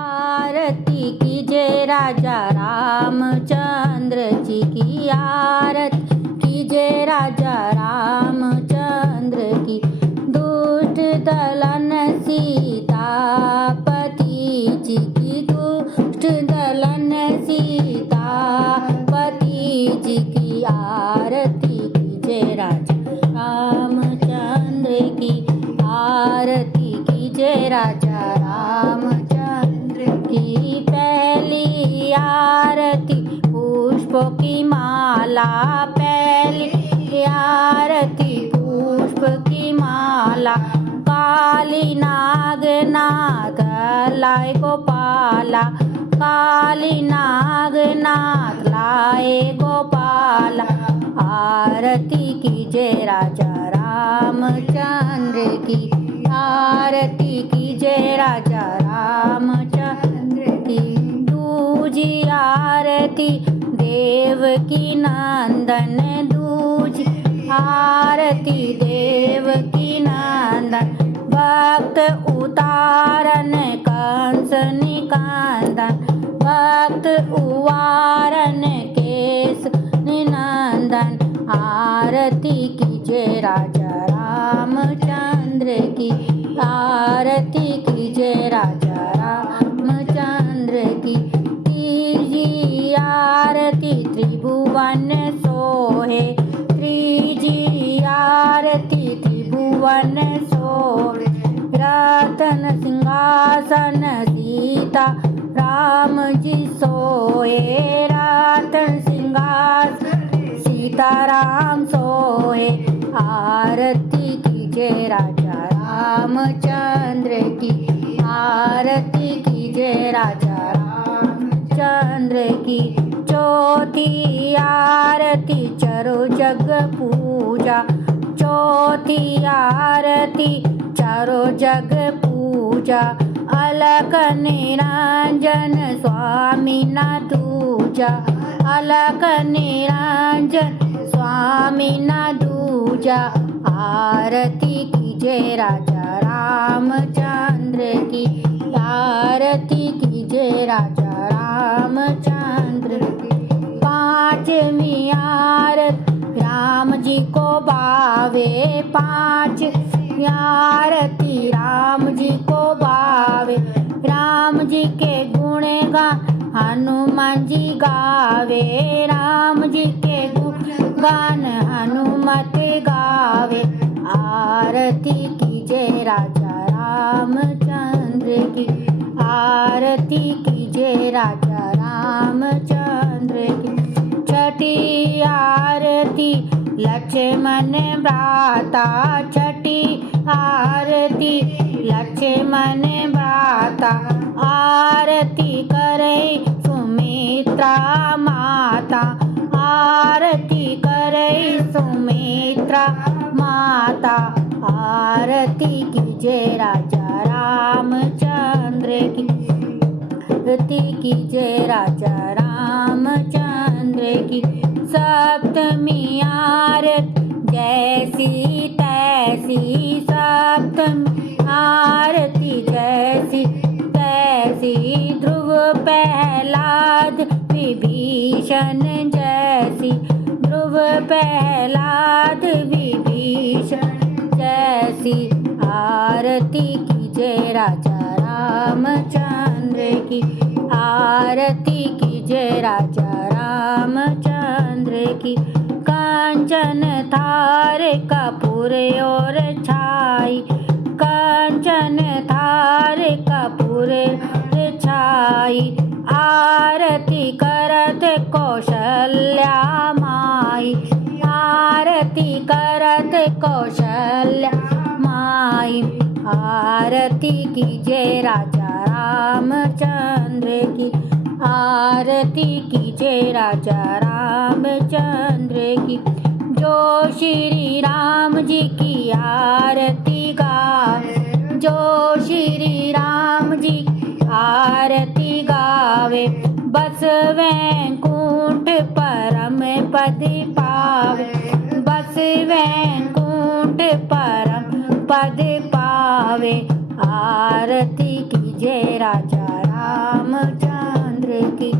आरती कीजिए राजा रामचंद्र जी की, आरती कीजिए राजा रामचंद्र की। दुष्ट दलन सीतापति जी की, दुष्ट दलन सीतापति जी की। आरती कीजिए राजा रामचंद्र की, आरती कीजिए राजा रामचंद्र की। पहली आरती पुष्पों की माला, पहली आरती पुष्प की माला। काली नाग नाथ लाए गोपाला, काली नाग नाथ लाए गोपाला। आरती कीजिए राजा रामचंद्र की, आरती कीजिए राजा रामचंद्र की। दूजी आरती देव की नंदन, दूजी आरती देव की नंदन। भक्त उतारन कंस निकंदन, भक्त उवारन केस निनंदन। आरती कीजिए राजा रामचंद्र की, आरती कीजिए राजा रामचंद्र की। तीजी आरती त्रिभुवन सोहे, तीजी आरती त्रिभुवन सोहे। रतन सिंहासन सीता राम जी सोए, रतन सिंहासन सीता राम सोए। आरती कीजिए राजा रामचंद्र की, आरती कीजिए राजा रामचंद्र की। चौथी आरती चारों जग पूजा, चौथी आरती चारों जग पूजा। अलख निरंजन स्वामी न दूजा, अलख निरंजन स्वामी न दूजा। आरती कीजिए राजा रामचंद्र की, आरती कीजिए राजा रामचंद्र की। पांचवी आरती राम जी को भावे, पांचवी आरती राम जी को भावे। राम जी के गुण गान हनुमान जी गावे, राम जी के गुण गान हनुमत गावे। आरती कीजिए राजा रामचंद्र की, आरती कीजिए राजा रामचंद्र की। छठी आरती लक्ष्मण भ्राता, छठी आरती लक्ष्मण भ्राता। आरती करे सुमित्रा माता, आरती करे सुमित्रा माता। आरती कीजिए राजा रामचंद्र की, आरती कीजिए राजा रामचंद्र की। सप्तमी आरती जैसी तैसी, सप्तमी आरती जैसी तैसी। ध्रुव प्रहलाद विभीषण जैसी, ध्रुव प्रहलाद विभीषण जैसी। आरती कीजिए राजा रामचंद्र की, आरती कीजिए राजा रामचंद्र की। कांचन थार कपूर और छाई, कांचन थार कपूर और छाई। आरती करत कौशल्या माई, आरती करत कौशल्या माई। आरती कीजिए राजा रामचंद्र की, आरती कीजिए राजा रामचंद्र की। जो श्री राम जी की आरती गावे, जो श्री राम जी की आरती गावे। बस वैकुंठ परम पद पावे, बस वैकुंठ परम पद पावे। आरती कीजिए राजा राम रामचंद्र की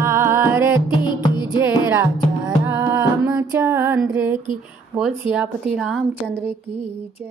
आरती कीजिए राजा रामचंद्र की। बोल सियापति रामचंद्र की जय।